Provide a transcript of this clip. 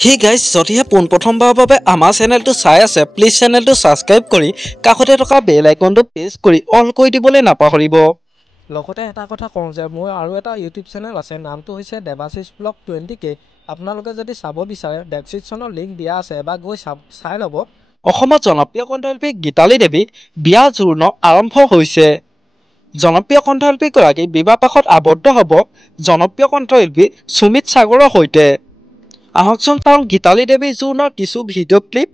Hey guys যদিহে পোনপ্ৰথমবাৰৰ বাবে আমাৰ চেনেলটো চাই আছে প্লিজ চেনেলটো ছাবস্ক্ৰাইব কৰি কাষতে থকা বেল আইকনটো প্ৰেছ কৰি অল কৰি দিবলৈ নাপাহৰিব। লগতে এটা কথা কওঁ যে মোৰ আৰু এটা ইউটিউব চেনেল আছে, নামটো হৈছে দেৱাশিষ ব্লগ 20K। আপোনালোকে যদি চাব বিচাৰে ডেছক্ৰিপশ্যনৰ লিংক দিয়া আছে, এবাৰ গৈ চাই ল'ব। অসমত জনপ্ৰিয় কণ্ঠশিল্পী গীতালি দেৱী বিয়া জোৰোণ আৰম্ভ হৈছে। জনপ্ৰিয় কণ্ঠশিল্পীগৰাকী বিবাহপাশত আবদ্ধ হ'ব জনপ্ৰিয় কণ্ঠশিল্পী সুমিত সাগৰৰ সৈতে। আহকচোন চাওঁ গীতালি দেৱীৰ জোৰোণৰ কিছু ভিডিঅ' ক্লিপ।